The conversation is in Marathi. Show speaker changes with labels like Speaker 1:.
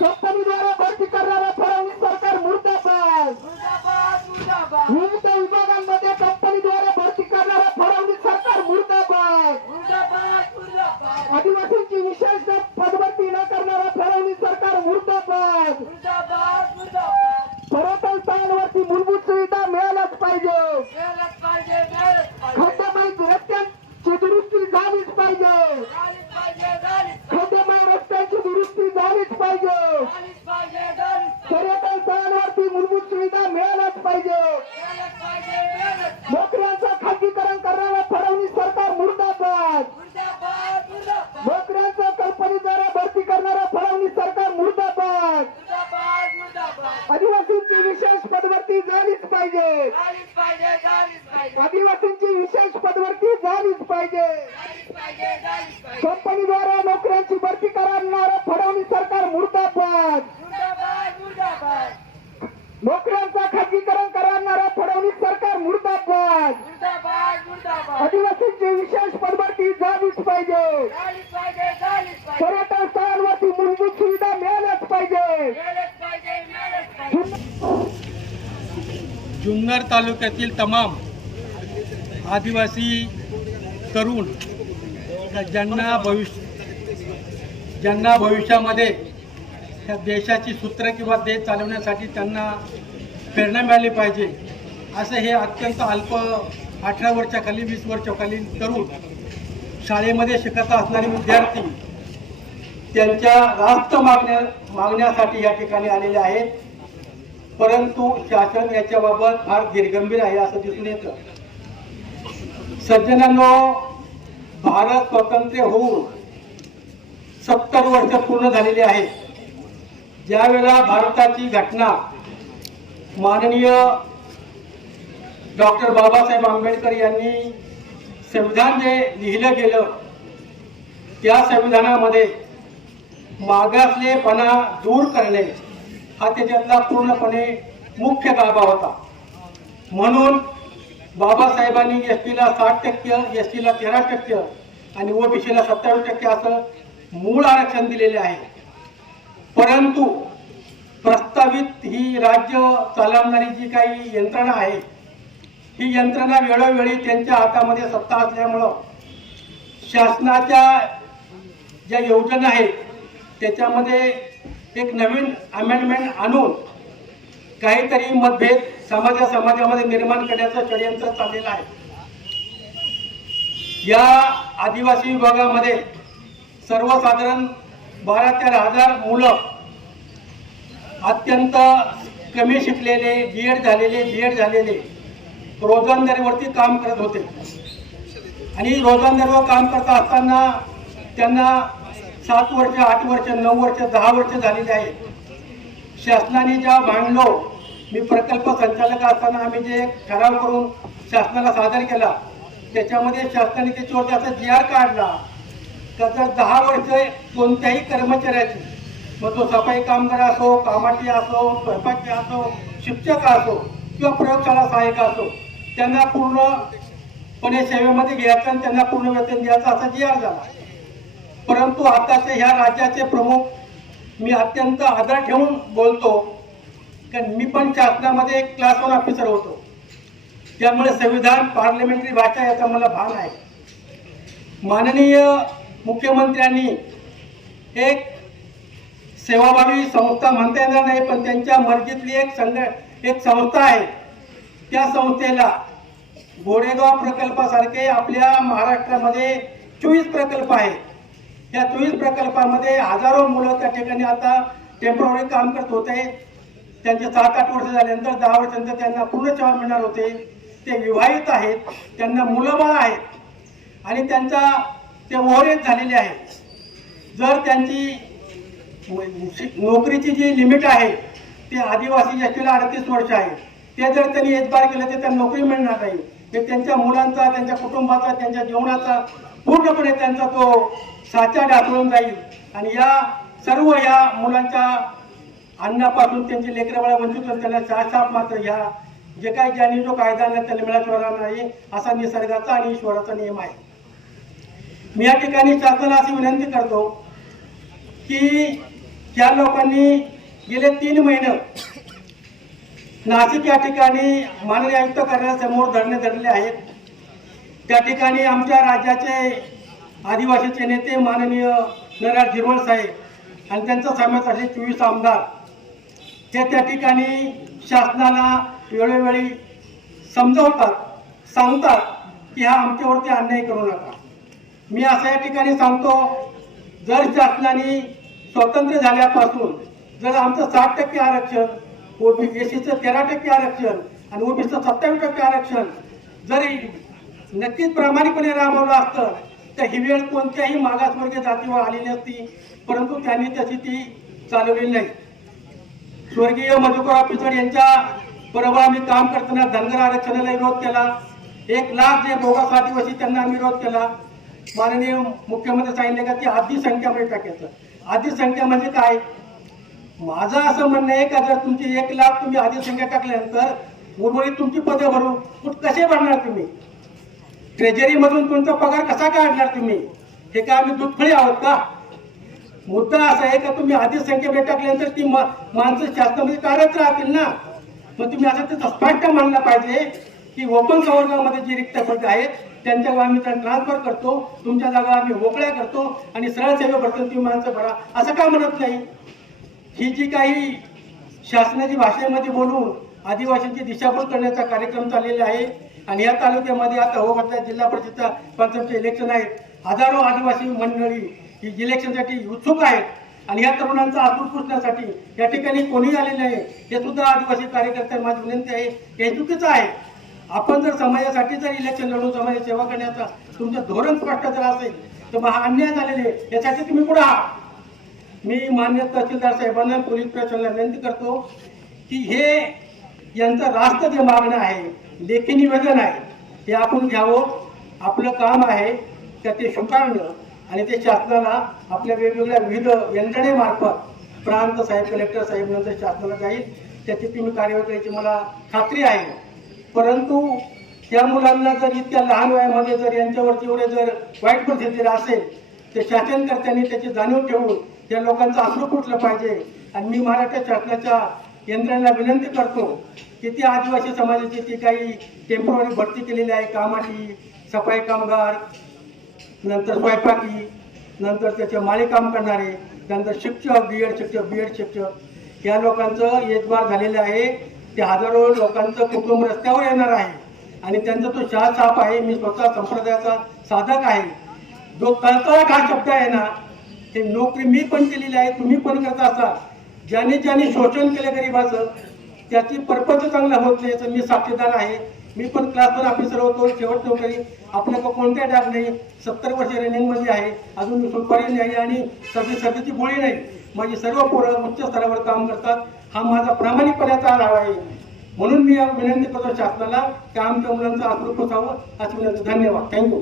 Speaker 1: कंपनीद्वारे भरती करणारा मुर्दाबाद नोकऱ्यांचं खाजगीकरण करणारं फडणवीस सरकार मुर्दाबाद. आदिवासींची विशेष पदभरती झालीच पाहिजे. पर्यटन स्थळांवरती मूलभूत सुविधा मिळाल्याच पाहिजे.
Speaker 2: जुन्नर तालुक्यातील तमाम आदिवासी तरुण ज्यांना भविष्य ज्यांना भविष्यामध्ये या देशाची सूत्र किंवा देश चालवण्यासाठी त्यांना प्रेरणा मिळाली पाहिजे. असं हे अत्यंत अल्प अठरा वर्षाखाली वीस वर्षाखाली तरुण शाळेमध्ये शिकत असणारे विद्यार्थी त्यांच्या रास्त मागण्या मागण्यासाठी या ठिकाणी आलेले आहेत. परंतु शासन याच्याबाबत फार धीरगंभीर आहे असं दिसून येतं. सज्जनांनो भारत स्वतंत्र होऊन सत्तर वर्ष पूर्ण झालेली आहे. ज्यावेळेला भारताची घटना माननीय डॉक्टर बाबासाहेब आंबेडकर यांनी संविधान जे लिहिलं गेलं त्या संविधानामध्ये मागासलेपणा दूर करणे हा त्याच्यातला पूर्णपणे मुख्य गाभा होता. म्हणून बाबासाहेबांनी एस टीला साठ टक्के एस टीला तेरा टक्के आणि ओबीसीला सत्तावीस टक्के असं मूळ आरक्षण दिलेले आहे. परंतु प्रस्तावित ही राज्य चालवणारी जी काही यंत्रणा आहे ही यंत्रणा वेळोवेळी त्यांच्या हातामध्ये सत्ता असल्यामुळं शासनाच्या ज्या योजना आहेत त्याच्यामध्ये एक नवीन अमेंडमेंट आणून काहीतरी मतभेद समाजा समाजामध्ये निर्माण करण्याचं षडयंत्र चाललेलं आहे. या आदिवासी विभागामध्ये सर्वसाधारण बारा तेरा हजार मुलं अत्यंत कमी शिकलेले बी एड झालेले बी एड झालेले रोजंदारीवरती काम करत होते. आणि रोजंदारीवर काम करत असताना त्यांना सात वर्ष आठ वर्ष नऊ वर्ष दहा वर्ष झालेली आहे. शासनाने ज्या मांडलो मी प्रकल्प संचालक असताना आम्ही जे ठराव करून शासनाला सादर केला त्याच्यामध्ये शासनाने त्याच्यावर त्याचा जी आर काढला. त्याचा दहा वर्ष कोणत्याही कर्मचाऱ्याची. मग तो सफाई कामगार असो कामाटी असो स्वयंपाकी असो शिक्षक असो किंवा प्रयोगशाळा सहाय्यक असो त्यांना पूर्णपणे सेवेमध्ये घ्यायचं आणि त्यांना पूर्ण वेतन द्यायचं असा जी आर झाला. परंतु आताचे ह्या राज्याचे प्रमुख मी अत्यंत आदर ठेवून बोलतो कारण मी पण शासनामध्ये एक क्लास वन ऑफिसर होतो. त्यामुळे संविधान पार्लमेंटरी भाषा याचा मला भान आहे. माननीय मुख्यमंत्र्यांनी एक सेवाभावी संस्था म्हणता येणार नाही पण त्यांच्या मर्जीतली एक संघ एक संस्था आहे. त्या संस्थेला गोडेगाव प्रकल्पासारखे आपल्या महाराष्ट्रामध्ये चोवीस प्रकल्प आहेत. या चोवीस प्रकल्पामध्ये हजारो मुलं त्या ठिकाणी आता टेंपररी काम करत होते. त्यांचे सात आठ वर्ष झाल्यानंतर दहा वर्षानंतर त्यांना पूर्ण सेवा मिळणार होते. ते विवाहित आहेत. त्यांना मुलंबाळ आहेत. आणि त्यांचा ते ओव्हरेज झालेले आहे जर त्यांची नोकरीची जी लिमिट आहे ते आदिवासी जास्तीला अडतीस वर्ष आहे. ते जर त्यांनी एजबार केलं तर त्यांना नोकरी मिळणार नाही. ते त्यांच्या मुलांचा त्यांच्या कुटुंबाचा त्यांच्या जीवनाचा पूर्णपणे त्यांचा तो साचा ढासळून जाईल. आणि या सर्व या मुलांच्या अन्नापासून त्यांचे लेकरबाळा वंचित त्यांना चहा मात्र ह्या जे काही ज्यांनी जो कायदा आणला त्यांना मिळाला नाही असा निसर्गाचा आणि ईश्वराचा नियम आहे. मी या ठिकाणी शासनाला अशी विनंती करतो की त्या लोकांनी गेले तीन महिने नाशिक या ठिकाणी माननीय आयुक्त कार्यालयासमोर धरणे धरले आहेत. त्या ठिकाणी आमच्या राज्याचे आदिवासीचे नेते माननीय नरहर झिरवळ साहेब आणि त्यांचा समावेश असे चोवीस आमदार ते त्या ठिकाणी शासनाला वेळोवेळी समजवतात सांगतात की हा आमच्यावरती अन्याय करू नका. मी असं या ठिकाणी सांगतो जर शासनाने स्वतंत्र झाल्यापासून जर आमचं साठ टक्के आरक्षण ओबी एसीचं तेरा टक्के आरक्षण आणि ओबीसीचं सत्तावीस टक्के आरक्षण जरी नक्कीच प्रामाणिकपणे राबवलं असतं तर ही वेळ कोणत्याही मागासवर्गीय जातीवर आलेली असती परंतु त्यांनी तशी ती चालवली नाही. स्वर्गीय मधुकर ऑफिसर यांच्या बरोबर आम्ही काम करताना धनगर आरक्षणाला विरोध केला. एक लाख जे बोगस आदिवासी त्यांना विरोध केला. माननीय मुख्यमंत्री सांगितले का ती आधी संख्यामध्ये म्हणजे टाकायचं आधी संख्या म्हणजे काय? माझं असं म्हणणं आहे का जर तुमची एक लाख तुम्ही आधी संख्या टाकल्यानंतर उर्वरित तुमची पदं भरून कुठ कसे भरणार तुम्ही? ट्रेजरीमधून तुमचा पगार कसा काढणार तुम्ही? हे काय आम्ही दुधफळी आहोत का? मुद्दा असा आहे का तुम्ही आधी संख्या म्हणजे टाकल्यानंतर ती मा- माणसं शासनामध्ये कार्यच राहतील ना? मग तुम्ही असं त्याचं स्पष्ट मानलं पाहिजे की ओपन संवर्गामध्ये जी रिक्त पद आहेत त्यांच्यावर आम्ही ट्रान्सफर करतो तुमच्या जागा आम्ही मोकळ्या करतो आणि सरळ सेवा करतो तुम्ही माणसं भरा. असं का म्हणत नाही? ही जी काही शासनाची भाषेमध्ये बोलून आदिवासींची दिशाभूल करण्याचा कार्यक्रम चाललेला आहे आणि या तालुक्यामध्ये आता होगटल्या जिल्हा परिषदच्या पंचायतचे इलेक्शन आहेत. हजारो आदिवासी मंडळी ही इलेक्शनसाठी उत्सुक आहेत आणि या तरुणांचा आतूर पुसण्यासाठी या ठिकाणी कोणी आलेले आहे हे सुद्धा आदिवासी कार्यकर्त्यांना माझी विनंती आहे. हे चुकीचं आहे. आपण जर समाजासाठी जर इलेक्शन लढून समाज सेवा करण्याचा तुमचं धोरण स्पष्ट जर असेल तर मग अन्याय झालेले आहे यासाठी तुम्ही पुढे आहात. मी मान्य तहसीलदार साहेबांना पोलीस प्रशासनाला विनंती करतो की हे यांचं रास्त जे मागणं आहे लेखी निवेदन आहे ते आपण घ्यावं. आपलं काम आहे त्या ते स्वीकारणं आणि ते शासनाला आपल्या वेगवेगळ्या विविध यंत्रणेमार्फत प्रांत साहेब कलेक्टर साहेब नंतर शासनाला जाईल. त्याची तुम्ही कार्यवाही करायची मला खात्री आहे. परंतु त्या मुलांना जर इतक्या लहान वयामध्ये जर यांच्यावरती एवढे जर वाईट परिस्थिती असेल ते शासनकर्त्यांनी त्याची जाणीव ठेवून त्या लोकांचं आश्रू कुठलं पाहिजे. आणि मी महाराष्ट्र शासनाच्या यंत्रणेला विनंती करतो की ती आदिवासी समाजाची ती काही टेम्पोररी भरती केलेली आहे कामाची सफाई कामगार नंतर स्वयंपाकी नंतर त्याचे माळे काम करणारे नंतर शिक्षक बी एड शिक्षक बी एड शिक्षक या लोकांचं येतबार झालेलं आहे. ते हजारो लोकांचं कुटुंब रस्त्यावर येणार आहे. आणि त्यांचा तो शहा छाप आहे मी स्वतः संप्रदायाचा साधक आहे. जो तळतळाट हा शब्द आहे ना ते नोकरी मी पण केलेली आहे तुम्ही पण करत असाल ज्याने ज्याने शोषण केलं गरिबाचं त्याची पर्पज चांगला होत नाही याचं मी साक्षीदार आहे. मी पण क्लास वन ऑफिसर होतो शेवट नोकरी. आपल्याला कोणत्या डाग नाही. सत्तर वर्ष रनिंगमध्ये आहे अजून मी सुपारी नाही आणि सर्दी सर्दीची गोळी नाही. माझी सर्व पोरं उच्च स्तरावर काम करतात. हा माझा प्रामाणिकपणाचा राव आहे. म्हणून मी विनंती करतो शासनाला की आमच्या मुलांचं आकृत असावं अशी विनंती धन्यवाद. थँक्यू